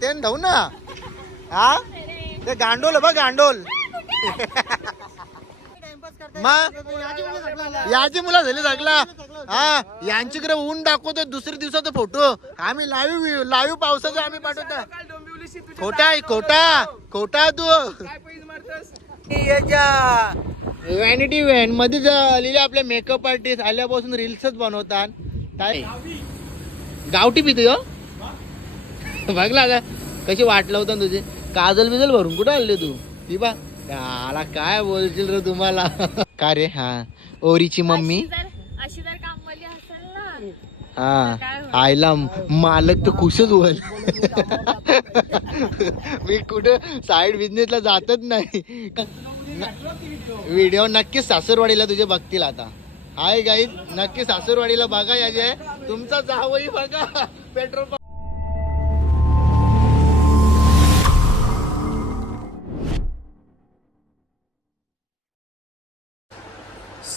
ते धाऊ ना. हा? ते गांडोल बघ गांडोल मग? याची मुलं झाली जगला. हा? यांच्याकडे ऊन दाखवतो दुसऱ्या दिवसाचा फोटो आम्ही लाईव्ह लाईव्ह पावसाचा आम्ही पाठवतो. खोटा आहे खोटा खोटा तू. व्हॅनिटी व्हॅनमध्ये लिहिले आपले मेकअप आर्टिस्ट आल्यापासून रील्सच बनवतात. काय? गावठी पितो हो? बघला का कशी वाट लावतात तुझे? काजल बिजल भरून कुठं आले तू? ती बा आला काय बोलशील रे तुम्हाला? का रे? हा. ओरीची मम्मी? अशी जर अशी जर कामवाली असेल ना हा? आईला मालक तर खुशच होईल. मी कुठं साईड बिझनेसला जातच नाही. व्हिडिओ नक्कीच सासूरवाडीला तुझे बघतील आता. हाय गाई नक्की सासूरवाडीला बघा याचे. तुमचा जावई बघा. Petrol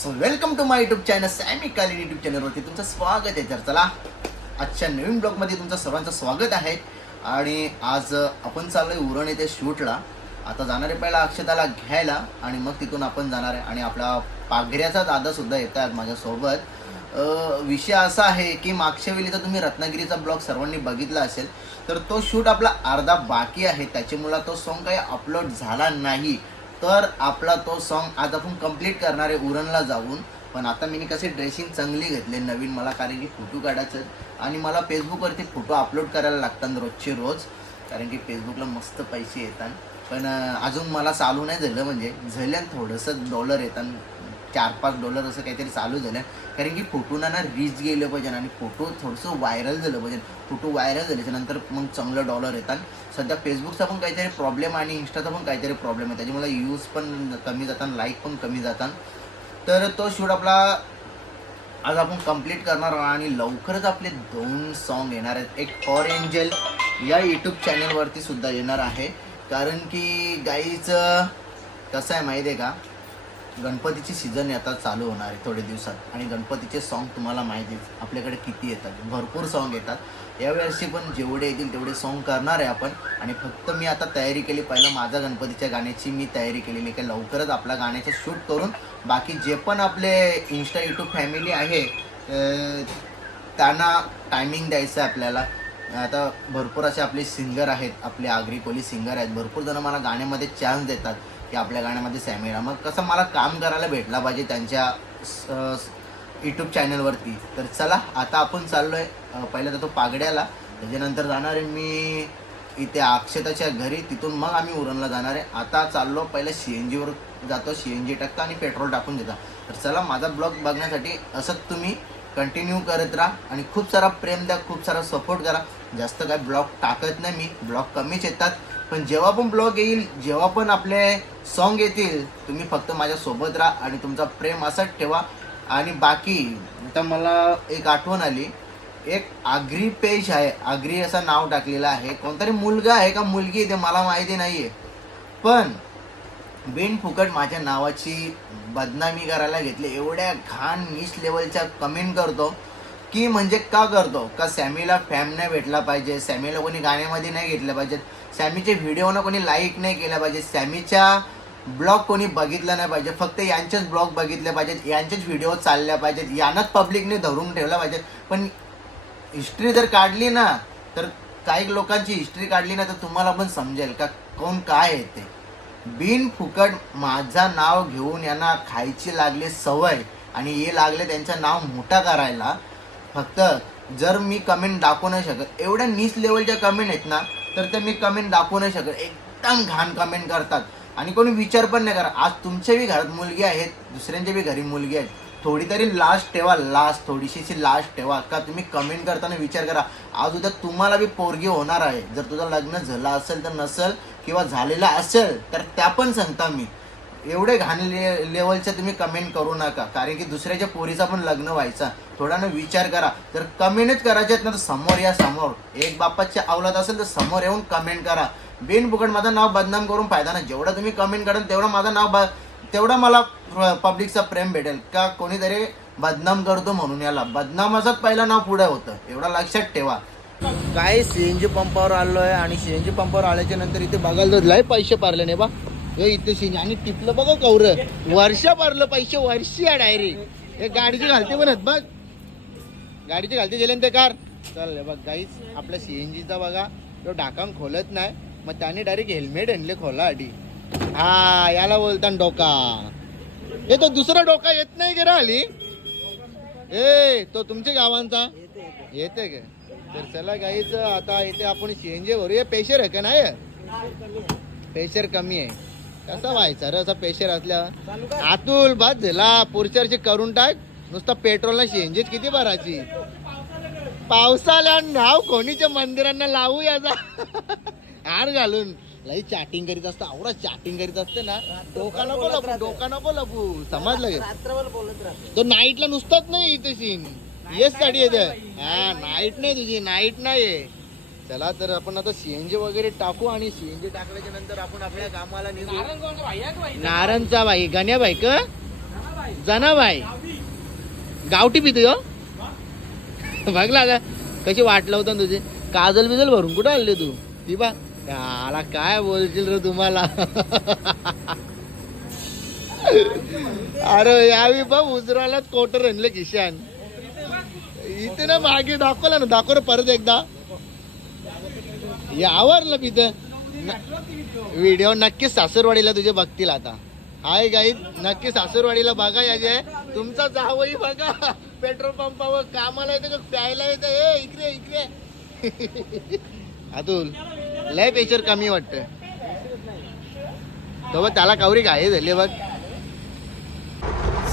so welcome to my YouTube channel Sammy कालीन युट्यूब चॅनलवरती तुमचं स्वागत आहे तर चला. आजच्या नवीन ब्लॉगमध्ये तुमचं सर्वांचं स्वागत आहे. आणि आज आपण आपण चाललोय उरण येथे शूटला. आता जाणार आहे पहिला अक्षताला घ्यायला आणि मग तिथून आपण जाणार आहे. आणि आपला पाघऱ्याचा दादा सुद्धा येत आहेत माझ्यासोबत. विषय असा आहे की मागच्या वेळी तर तुम्ही रत्नागिरीचा ब्लॉग सर्वांनी बघितला असेल तर तो शूट आपला अर्धा बाकी आहे. त्याच्यामुळं तो सॉन्ग काही अपलोड झाला नाही. तर आपला तो सॉन्ग आज आपण कंप्लीट करणार आहे उरणला जाऊन. पण आता मी कसे ड्रेसिंग चांगली घेतले नवीन मला कारण की फोटो काढायचं आणि मला फेसबुकवरती फोटो अपलोड करायला लागतात रोजचे रोज कारण की फेसबुकला मस्त पैसे येतात. पण अजून मला चालू नाही झालं म्हणजे झाल्यान थोडंसं डॉलर येतात. चार पाच डॉलर असं काहीतरी चालू झालं कारण की फोटोना ना रीच गेलं पाहिजे आणि फोटो थोडंसं व्हायरल झालं पाहिजे. फोटो व्हायरल झाल्याच्यानंतर मग चांगलं डॉलर येतात. सध्या फेसबुकचा पण काहीतरी प्रॉब्लेम आणि इंस्टाचा पण काहीतरी प्रॉब्लेम आहे. त्याच्यामुळे यूज पण कमी जातात लाईक पण कमी जातात. तर तो शूट आपला आज आपण कंप्लीट करणार आहोत आणि लवकरच आपले दोन सॉन्ग येणार आहेत. एक फॉर एंजल या यूट्यूब चॅनलवरती सुद्धा येणार आहे. कारण की गाईचं कसं आहे माहिती आहे का? गणपतीची सीझन आता चालू होणार आहे थोडे दिवसात. आणि गणपतीचे सॉन्ग तुम्हाला माहिती आपल्याकडे किती येतात. भरपूर सॉन्ग येतात. यावर्षी पण जेवढे येतील तेवढे सॉन्ग करणार आहे आपण. आणि फक्त मी आता तयारी केली पहिलं माझ्या गणपतीच्या गाण्याची मी तयारी केलेली आहे. की लवकरच आपल्या गाण्याचे शूट करून बाकी जे पण आपले इन्स्टा यूट्यूब फॅमिली आहे त्यांना टायमिंग द्यायचं आहे आपल्याला. आता भरपूर असे आपले सिंगर आहेत आपले आगरी कोली सिंगर आहेत. भरपूर जण मला गाण्यामध्ये चान्स देतात. की आपल्या गाण्यामध्ये सॅमिरा मग कसं मला काम करायला भेटला पाहिजे त्यांच्या यूट्यूब चॅनलवरती तर चला आता आपण चाललो आहे पहिलं तर तो पागड्याला. त्याच्यानंतर जाणार आहे मी इथे अक्षताच्या घरी. तिथून मग आम्ही उरणला जाणार आहे. आता चाललो पहिलं सी एन जीवर जातो. सी एन जी टाकतो आणि पेट्रोल टाकून देता. तर चला माझा ब्लॉग बघण्यासाठी असंच तुम्ही कंटिन्यू करत राहा आणि खूप सारा प्रेम द्या खूप सारा सपोर्ट करा. जास्त काय ब्लॉग टाकत नाही मी. ब्लॉग कमीच येतात. पण जेव्हा पण ब्लॉग येईल जेव्हा पण आपले सॉन्ग येतील तुम्ही फक्त माझ्यासोबत राहा आणि तुमचा प्रेम असंच ठेवा. आणि बाकी आता मला एक आठवण आली. एक आग्री पेज आहे. आग्री असं नाव टाकलेलं आहे. कोणतरी मुलगा आहे का मुलगी आहे ते मला माहिती नाही आहे पण बिन फुकट माझ्या नावाची बदनामी करायला घेतली. एवढ्या घाण मिस लेवलच्या कमेंट करतो. की म्हणजे का करतो? का सॅमीला फॅम नाही भेटला पाहिजे? सॅमीला कोणी गाण्यामध्ये नाही घेतलं पाहिजे? सॅमीचे व्हिडिओनं कोणी लाईक नाही केला पाहिजे? सॅमीच्या ब्लॉग कोणी बघितलं नाही पाहिजे फक्त यांचेच ब्लॉग बघितले पाहिजेत यांचेच व्हिडिओ चालल्या पाहिजेत यांनाच पब्लिकने धरून ठेवलं पाहिजे पण हिस्ट्री जर काढली ना तर काही लोकांची हिस्ट्री काढली ना तर तुम्हाला पण समजेल का कोण काय आहे ते. बिन फुकट माझा नाव घेऊन यांना खायची लागली सवय आणि हे लागले त्यांचं नाव मोठा करायला फक्त जर मी कमेंट दाखवू नाही शकत एवढ्या नीच लेवलच्या कमेंट आहेत ना तर ते मी कमेंट दाखवू नाही शकत. एकदम घाण कमेंट करतात. आणि कोणी विचार पण नाही करा. आज तुमच्या बी घरात मुलगी आहेत दुसऱ्यांच्या बी घरी मुलगी आहेत. थोडी तरी लास्ट ठेवा लास्ट थोडीशीशी लास्ट ठेवा. का तुम्ही कमेंट करताना विचार करा. आज उद्या तुम्हाला बी पोरगी होणार आहे. जर तुझं लग्न झालं असेल तर नसेल किंवा झालेलं असेल तर त्या पण सांगता मी. एवढे घाण ले लेवलच्या तुम्ही कमेंट करू नका. कारण की दुसऱ्याच्या पोरीचा पण लग्न व्हायचा. थोडानं विचार करा. जर कमेंटच करायचे आहेत ना तर समोर या समोर. एक बापाच्या अवलाद असेल तर समोर येऊन कमेंट करा. बिनफुकट माझं नाव बदनाम करून फायदा नाही. जेवढं तुम्ही कमेंट कराल तेवढं माझं नाव ब तेवढं मला पब्लिकचा प्रेम भेटेल. का कोणीतरी बदनाम करतो म्हणून याला. बदनामाचंच पहिलं नाव पुढे होतं. एवढं लक्षात ठेवा. काय सीएनजी पंपावर आलोय आणि सीएनजी पंपावर आल्याच्यानंतर इथे बघायला तर लय पैसे पारले नाही बा. हे इथे सीएनजी आणि टिपलं बघा कौर. वर्ष पारलं पैसे वर्षी आहे डायरेक्ट हे गाडीची घालते म्हणत बघ. गाडीची घालते गेले ते कार. चल बघ गाईच आपल्या सीएनजीचा बघा. तो ढाकान खोलत नाही. मग त्याने डायरेक्ट हेल्मेट आणले खोला आधी हा याला बोलता डोका. हे तो दुसरा डोका येत नाही गे राली ए तो तुमच्या गावांचा? येते का? तर चला गाईच आता इथे आपण सीएनजी भरूया पेशर आहे का नाही? पेशर कमी आहे. कसा व्हायचा रे असा पेशर असल्या? आतुल बाद झाला. पुढच्या करून टाक. नुसतं पेट्रोलला सीएनजी किती भरायची? पावसाला नाव कोणीच्या मंदिरांना लावू याचा हार घालून. लई चॅटिंग करीत असतं. आवडा चॅटिंग करीत असते ना. डोका नको लपू डोका नको लपू. समजलं का? तो नाईटला नुसताच नाही इथे सीन येस गाडी येते हा नाईट नाही तुझी नाईट नाही चला तर आपण आता सीएनजी वगैरे टाकू आणि सीएनजी टाकल्याच्या नंतर आपण आपल्या कामाला निघू. नारायणचा बाई गण्या बाई का जनाबाई. गावठी पितो बघला का कशी वाट लावता तुझे. काजल बिजल भरून कुठं आणले तू? ती बा आला काय बोलशील रे तुम्हाला? अरे यावी बा उजरालाच कोटर आणलं किशान इथे ना मागे दाखवला ना दाखव परत एकदा. यावरलं तिथं व्हिडिओ नक्कीच सासूरवाडीला तुझे बघतील आता. हाय गाई नक्की सासूरवाडीला बघा याचे तुमचा जावई बघा. पेट्रोल पंपावर कामाला येतं का प्यायला येतं? ए इकडे इकडे. अतुल. लय पेचर कमी वाटतं बघ त्याला कावरी काय झाली बघ.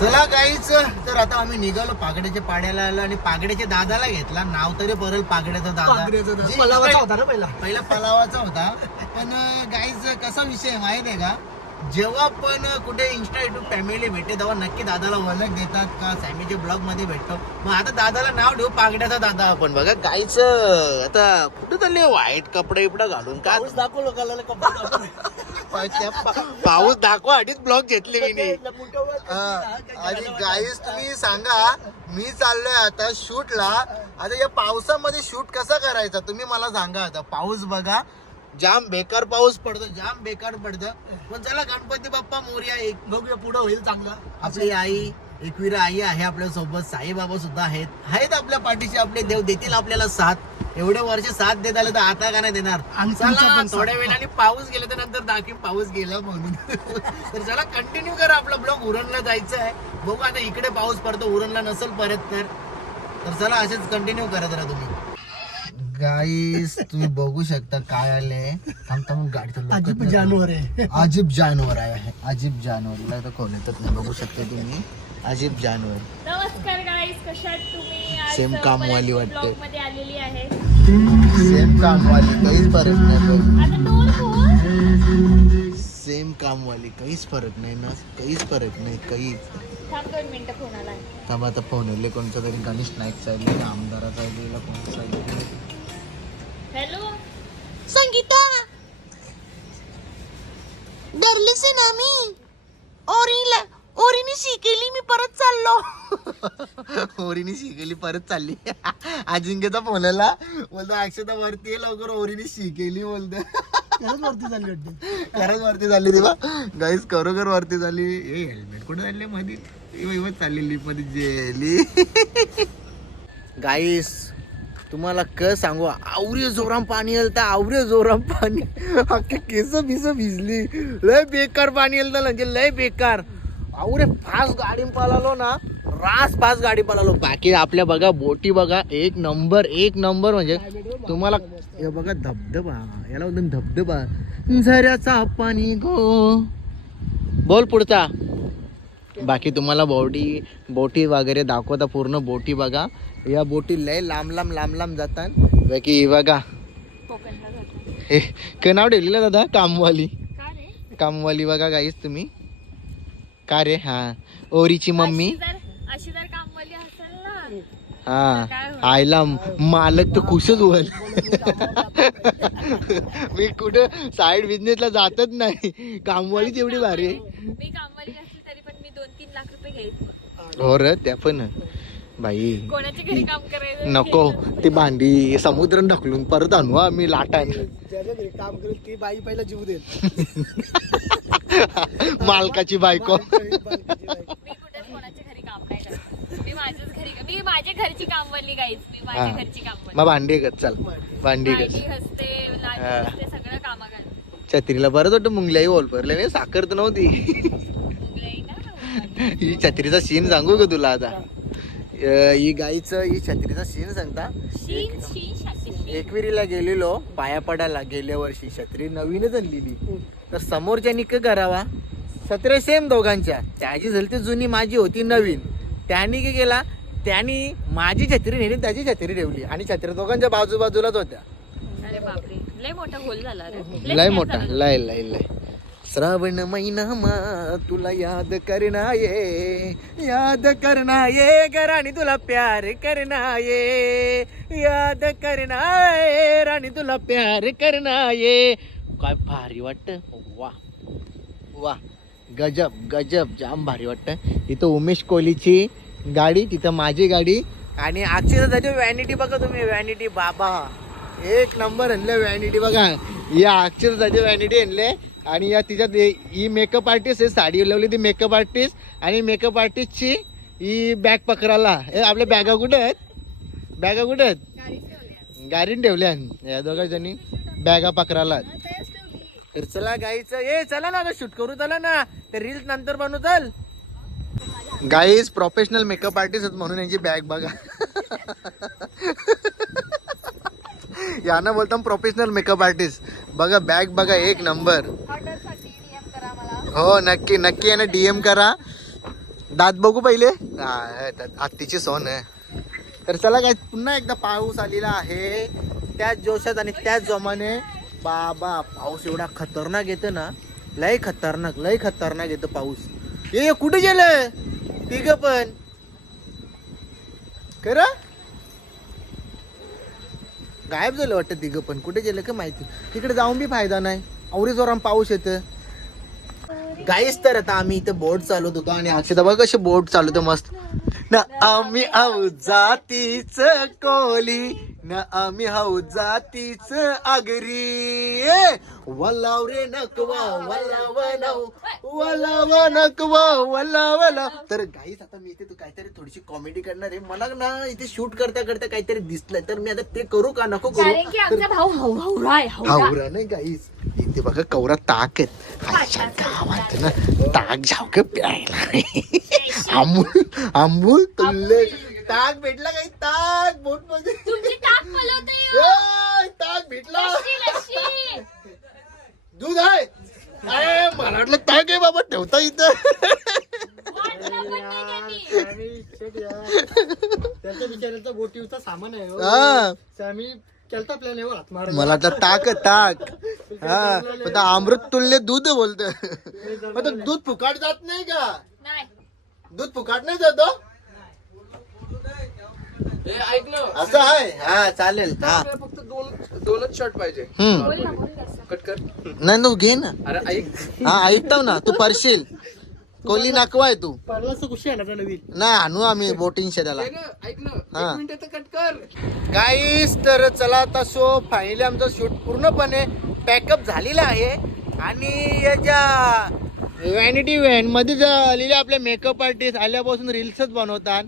चला गाईच तर आता आम्ही निघालो पागड्याच्या पाड्याला आलो आणि पागड्याच्या दादाला घेतला. नाव तरी परल पागड्याचा दादा. पलावाचा होता ना पहिला. पहिला पलावाचा होता. पण गाईज कसा विषय माहीत आहे का? जेव्हा पण कुठे इन्स्टा युट्यूब फॅमिली भेटते तेव्हा नक्की दादाला ओळख देतात का? सॅमीचे ब्लॉगमध्ये भेटतो. मग आता दादाला नाव ठेवू पागड्याचा दादा आपण. बघा गाईच आता कुठे चालले? वाईट कपडे बिपडे घालून का? पाऊस दाखव लोकांना. पाऊस दाखवा अडीच ब्लॉग घेतले मी. आणि गाईस तुम्ही सांगा मी चाललोय आता शूटला आता या पावसामध्ये शूट कसा करायचा? तुम्ही मला सांगा आता. पाऊस बघा जाम बेकार पाऊस पडतो जाम बेकार पडतं. पण चला गणपती बाप्पा मोर्या एक बघूया पुढं होईल चांगला. आपली आई एकविरा आई आहे आपल्यासोबत साईबाबा सुद्धा आहेत. आहेत आपल्या पाठीशी आपले देव देतील आपल्याला साथ. एवढे वर्ष साथ देत आले तर आता का नाही देणार? आणि तुमचा चला पण साथ. थोड्या वेळाने पाऊस गेला तर नंतर दाखवी पाऊस गेला म्हणून. तर चला कंटिन्यू करा आपला ब्लॉग उरणला जायचं आहे बघू आता इकडे पाऊस पडतो उरणला नसेल परत तर. तर चला असेच कंटिन्यू करत राहा तुम्ही. गाईस तुम्ही बघू शकता काय आले थांबता मग गाडी अजिब जानवर आहे. अजीब जानवर आहे. अजीब जानवर. तर खोलतच नाही बघू शकता तुम्ही. अजीब जानवर. नमस्कार गाईस कशा आहात तुम्ही? आज Same कामवाली परत वाटते. vlog मध्ये आलेली आहे. सेम कामवाली काहीच फरक नाही आता टोल बोल. सेम कामवाली काहीच फरक नाही ना. काहीच फरक नाही काहीच. थांब दोन मिनिटं फोन आला थांबा आता फोन आले. कोणता तरी गणेश नाईकचा आले आमदाराचा आलेला कोणता आले हॅलो? संगीता? डरलीस ना मी. ओरीला ओरीने शिकेली मी परत चाललो. ओरीने शिकेली परत चालली. अजिंक्यचा फोन आला बोलतो अक्षता वरती ये लवकर ओरीने शिकेली बोलतो. खरंच वरती झाली वाटते. खरंच वरती झाली ती बा. गाईस खरोखर वरती झाली ए हेल्मेट कुठे झाले मध्ये चाललेली मध्ये जेली. गाईस तुम्हाला क सांगू? आवरे जोराम पाणी आलं तर आवरे जोराम पाणी. अख्खे केस बिस भिजली. लय बेकार पाणी आलं तर म्हणजे लय बेकार. आवरे फास्ट गाडी पळालो ना रास फास्ट गाडी पळालो. बाकी आपल्या बघा बोटी बघा एक नंबर एक नंबर म्हणजे तुम्हाला हे बघा धबधबा. याला म्हणून धबधबा. झऱ्याचा पाणी गो. बोल पुढचा. बाकी तुम्हाला बोटी बोटी वगैरे दाखवता पूर्ण बोटी बघा. या बोटी लय लांब लांब लांब लांब जातात. बाकी हे बघा. हे काय नाव ठेवलेलं दादा कामवाली. कामवाली बघा गाईस तुम्ही. का रे? हा. ओरीची मम्मी. अशी जर अशी जर कामवाली असेल ना. हा. आईला मालक तर खुशच होईल. मी कुठं साईड बिझनेसला जातच नाही. कामवालीच एवढी भारी आहे. मी कामवाली असली तरी पण मी दोन तीन लाख रुपये घेईल हो र त्या पण. बाई. कोणाच्या घरी काम करायचं? नको ती भांडी समुद्रात ढकलून परत आणू आम्ही लाटान ज्याच्या घरी काम करेल ती बाई पहिला जीव देईल. मालकाची बायको. मी कुठेच कोणाच्या घरी काम नाही करत. मी माझ्याच घरी मी माझ्या घरची कामवाली गाईच मी माझ्या हा. घरची कामवाली. मग भांडी कर चल. भांडी कर भांडी घासते लादी हा. घासते सगळं कामा करते छत्रीला बरंच वाटतं मुंगल्याही ओलपरले नाही साखर तर नव्हती. मुंगलाई ना? ही छत्रीचा सीन सांगू का तुला आता? अं, ही गाईचं ही छत्रीचा सीन सांगता? शीन शीन शासी शीन. एकविरीला गेलेलो पाया पडायला गेल्या वर्षी. छत्री नवीनच आणलेली. तर समोरच्या निक करावा. छत्र्या सेम दोघांच्या. त्याची झाली ती जुनी माझी होती नवीन. त्याने काय केला त्यांनी माझी छत्री नेली आणि त्याची छत्री ठेवली. आणि छत्री दोघांच्या बाजू बाजूलाच होत्या. अरे बापरे. लय मोठा होल झाला रे. लय मोठा झाला. लय लय लय. श्रावण महिना मा तुला याद करना ये याद करना ये ग राणी तुला प्यार करना ये याद करना ये राणी तुला प्यार करना ये काय भारी वाटत? वा वा. गजब गजब जाम भारी वाटतं. इथं उमेश कोहलीची गाडी तिथं माझी गाडी. आणि आजची त्याची व्हॅनिटी बघा तुम्ही व्हॅनिटी बाबा. एक नंबर आणलं व्हॅनिटी बघा. या अक्षरशाची व्हॅनिटी आणले. आणि या तिच्यात ही मेकअप आर्टिस्ट आहे साडी लावली ती मेकअप आर्टिस्ट आणि मेकअप आर्टिस्टची ही बॅग पकडायला. हे आपल्या बॅगा कुठे आहेत? बॅगा कुठे आहेत? गाडीन ठेवल्या या दोघा जणी बॅगा पकडायला तर चला गाईचं ए चला ना शूट करू चला ना. ते रील्स नंतर बनवू चल. गाईज प्रोफेशनल मेकअप आर्टिस्ट आहेत म्हणून यांची बॅग बघा. यांना बोलतो प्रोफेशनल मेकअप आर्टिस्ट बघा बॅग बघा एक नंबर हो नक्की नक्की यांना डीएम करा. दात बघू पहिले. आत्तीची सोन आहे. तर चला काय पुन्हा एकदा पाऊस आलेला आहे. त्याच जोशात आणि त्याच जोमाने बाबा पाऊस एवढा खतरनाक येतो ना लय खतरनाक लय खतरनाक येतो पाऊस. ये कुठे गेलं? तिघ पण. कर गायब झालं वाटतं तिघं पण. कुठे गेलं का माहिती? तिकडे जाऊन बी फायदा नाही. आवरी जोराम पाऊस येतं गाईस तर आता आम्ही इथे बोट चालवत होतो आणि अक्षता बघ कशी बोट चालवतो मस्त. ना आम्ही आऊ जातीच कोली. ना आम्ही हाऊ जातीच आगरी. ए, वलाव रे नकवा वलाव नव वलाव नकवा वलाव नव तर गाईस आता मी इथे तू काहीतरी थोडीशी कॉमेडी करणार आहे. मला ना इथे शूट करता करता काहीतरी दिसलंय. तर मी आता ते करू का? नको करू? कारण की आमचा भाऊ हाऊ हावरा आहे हावरा हावरा नाही गाईस इथे बघा कवरा ताक आहेत. आजच्या गावात ना ताक झाव का प्यायला. अमूल अमूल तुल्ले ताक भेटला काही? ताक बोटमध्ये. तुमची ताक भेटला. दूध आहे. मला वाटलं ताक आहे बाबा ठेवता इथं. वाटलं पण नाही त्यांनी. त्यांच्या बिचाऱ्याचा बोटीवचा सामान आहे हो. हा. आम्ही केलता प्लॅन आहे हो, हात. मला वाटलं ताक ताक. हा. पण ते अमृत तुल्य दूध बोलत. पण दूध फुकाट जात नाही का? नाही. दूध फुकाट नाही जात हो? असं आहे? हा चालेल. हा. फक्त दोन दोनच शॉट पाहिजे. हम्म. बोल ना बोल ना. कट कर. नाही तू घे ना. अरे ऐक. हा ऐकतो ना. तू परशील कोहली नाकवाय तू. कुशी आहे ना नवीन नाही आणू आम्ही बोटिंग शेताला ऐक ना, ऐक ना. हा. एक मिनिट तर कट कर. गाईस तर चला तसो फायनली आमचं शूट पूर्णपणे पॅकअप झालेला आहे. आणि याच्या व्हॅनिटी व्हॅनमध्ये झालेले आपले मेकअप आर्टिस्ट आल्यापासून रील्सच बनवतात.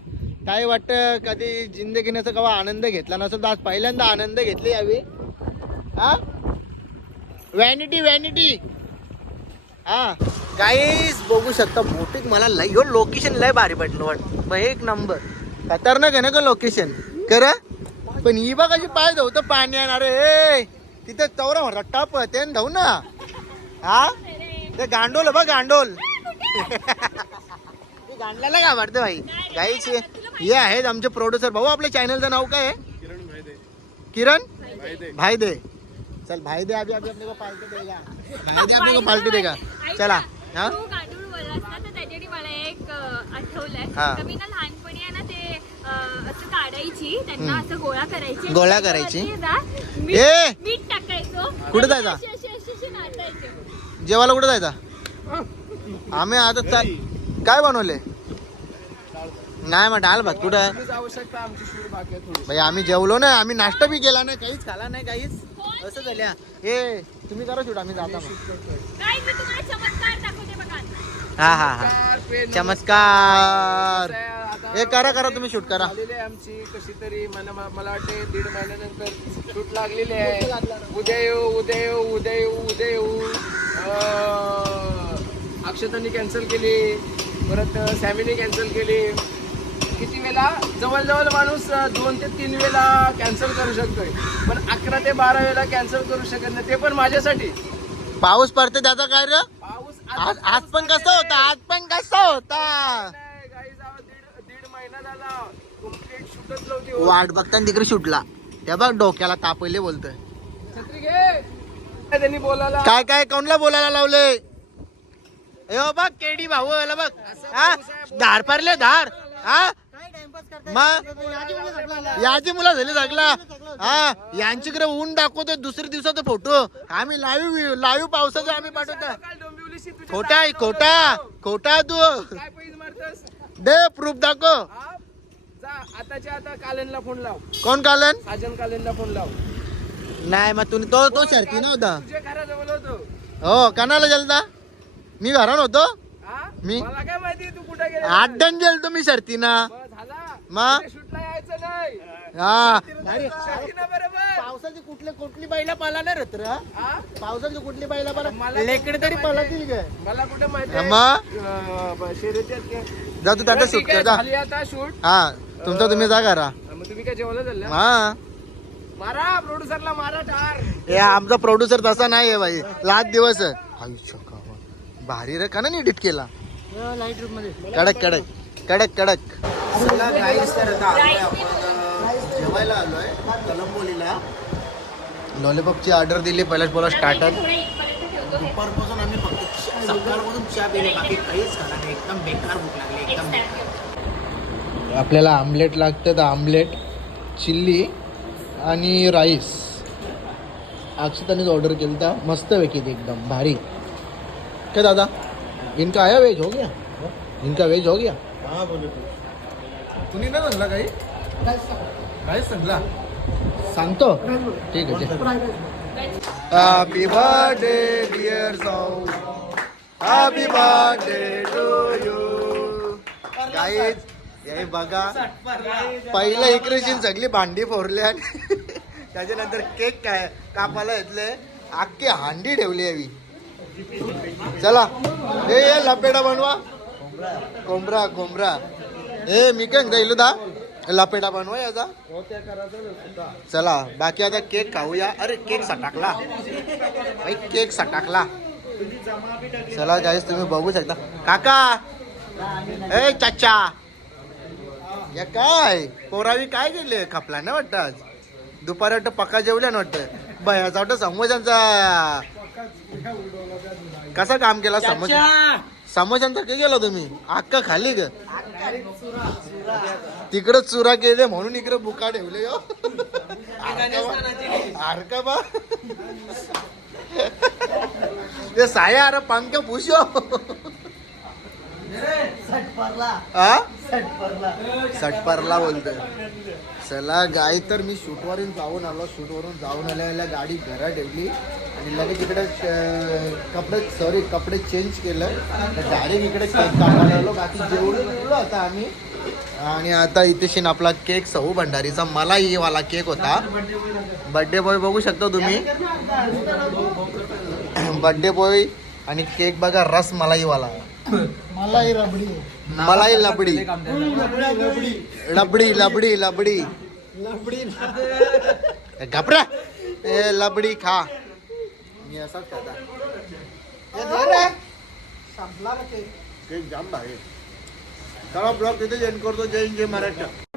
काय वाटतं कधी जिंदगीने केव्हा आनंद घेतला नसेल तर आज पहिल्यांदा आनंद घेतले यावे. हा? व्हॅनिटी व्हॅनिटी हा. गाईस बघू शकता बोटिंग मला लय ह्यो लोकेशन लय भारी पडलं वाटतं. मग एक नंबर खतरनाक आहे ना का लोकेशन कर पण ही बघ कशी पाय धावतं पाणी येणार ए तिथे चौरा म्हणतात टप ते धावू ना. हा? ते गांडोल बघ गांडोल. गांडल्याला काय वाटतं भाई? गाईच हे आहेत आमचे प्रोड्युसर भाऊ आपल्या चॅनलचं नाव काय आहे? किरण भाई दे चल भाई दे अभी अभी अपने को पार्टी देगा. भाई दे अपने को पार्टी देगा. चला हा? तू गांडूळ बोललास ना तर त्याच्यासाठी मला एक अं, आठवलंय. हा. तर मी ना लहानपणी आहे ना ते अं, असं काढायची त्यांना असं गोळा करायची. गोळा आणि करायची? त्याच्यावरती ना मीठ ए! मीठ टाकायचो. कुठं जायचा? अशी अशी अशी अशी नाचायचे. जेवायला कुठं जायचा? आम्ही आता काय बनवले? नाही मग डाल भात कुठं? आहे आवश्यकता आमची शूट बाकी आहे थोडी भाई आम्ही जेवलो नाही आम्ही नाश्ता बी केला नाही काहीच खाला नाही काहीच. असं झाल्या. हे तुम्ही करा शूट आम्ही जाता मग. काय मी तुम्हाला चमत्कार दाखवते बघा. आता. हा हा हा. चार पेन चमत्कार. आता हे करा करा तुम्ही शूट करा. झालेली आहे आमची कशी तरी मला मला वाटते दीड महिन्यानंतर शूट लागलेली आहे. उद्या येऊ उद्या येऊ उद्या येऊ उद्या. येऊ अं, अक्षतांनी कॅन्सल केली. परत सॅमीने कॅन्सल केली. किती वेळा? जवळजवळ माणूस दोन ते तीन वेळा कॅन्सल करू शकतोय. पण अकरा ते बारा वेळा कॅन्सल करू शकत नाही. ते पण माझ्यासाठी. पाऊस पडते त्याचा काय रे? पाऊस आज आज पण कसा होता? आज पण कसा होता? नाही, guys, अहो, दीड दीड महिना झाला. कंप्लीट शूटच नव्हती होत. वाट बघताना तिकडे सुटला त्या बघ डोक्याला तापले बोलतोय. छत्री घे. त्यांनी बोलायला? काय काय? कोणला बोलायला लावले? हो बघ केडी भाऊ आला बघ. हा? धार पारले धार. हा? मग याची मुलं झाली सगळा हा यांच्याकडे ऊन दाखवतो दुसऱ्या दिवसाचा फोटो आम्ही लाईव्ह लाईव्ह पावसाचा आम्ही पाठवतो. खोटा आहे खोटा खोटा तू. दे प्रूफ दाखव. आताच्या आता कालेनला फोन लाव कोण कालन? साजन कालेनला फोन लाव नाही मग तुम्ही तो तो शर्ती नव्हता हो कणाला गेलता? मी घरान होतो. मी? आठ डन गेलतो मी शर्तीना. बरं, झाला मग? शूटला यायचं नाही. हा. पावसाची कुठली कुठली बैला पाला नाही रत हा? पावसाची कुठली बैला पाला मला लेकडे तरी पळतील काय? मला कुठे माहिती आहे? मग अं, ब- शर्यती आहेत काय? जा तू त्याला बरं, शूट ठीक कर आहे, जा. झाली आता शूट. हा तुमचं तुम्ही जा करा मग तुम्ही काय जेवलं झालं हा. मारा प्रोड्युसरला मारा टार हे आमचा प्रोड्युसर तसा नाही आहे भाई लाच दिवस. आहे आयुष्य गावात. भारी रे का ना नीट केला? लाइट रूममध्ये. कडक कडक. कडक कडक. जेवायला आलोय कलंबोलीला. लॉलीपॉपची ऑर्डर दिली पहिल्याच बोला स्टार्टर हे. दुपारपासून आम्ही फक्त सकाळपासून चहा पिले बाकी काहीच खाला नाही. एकदम बेकार भूक लागली एकदम बेकार. आपल्याला आमलेट लागतं तर आमलेट चिल्ली आणि राईस. अक्षतानेच ऑर्डर केलं तर मस्त पैकी ते एकदम भारी. क्या दादा? इनका आया वेज हो गया? इनका वेज हो गया? हा बोलू तुम्ही नाही म्हणला काही? काहीच सांगला. सांगतो? ठीक आहे happy birthday dear Sau happy birthday to you guys हे बघा. पहिलं इकडेची सगळी भांडी फोरली आणि त्याच्यानंतर केक काय कापायला घेतले. अख्खी हांडी ठेवली हवी चला. ए ये लपेटा बनवा. कोंबरा कोंबरा. ए मी काय म्हणतो इलू दा लपेटा बनवा याचा? चला बाकी आता केक खाऊया. अरे केक सटाकला. भाई केक सटाकला. चला गाईस तुम्ही बघू शकता. काका! ए चाचा! या काय? पोरावी काय गेले खपला ना वाटतं आज? दुपारी वाटतं पक्का जेवल्या ना वाटतं बयाचा वाटतं समोसांचा कसं काम केला समज समाजांतर काय गेला तुम्ही? अक्का खाली ग. तिकडं चुरा केले म्हणून इकडे बुका ठेवले हो. का बा. ते साया अरे पंख पुशो हा सटपरला बोलतोय. चला गाई तर मी शूटवरून जाऊन आलो. शूटवरून जाऊन आल्या गाडी घरा ठेवली. आणि लगेच इकडे कपडे सॉरी कपडे चेंज केलं. डायरेक्ट इकडे केक आलो. बाकी जेवढं गेलो आता आम्ही आणि आता इथे शिन आपला केक सहू भंडारीचा मलाई वाला केक होता. बर्थडे बॉय बघू शकता तुम्ही. बर्थडे बॉय आणि केक बघा रस मलाई वाला. मलाई रबडी। मलाई लबडी। लबडी लबडी। लबडी लबडी घबरा। ए लबडी खा। मी असाच खाता हे धर रे. संपला ना केक केक जाम भारी. चला ब्लॉग तिथे एंड करतो. जय हिंद जय महाराष्ट्र.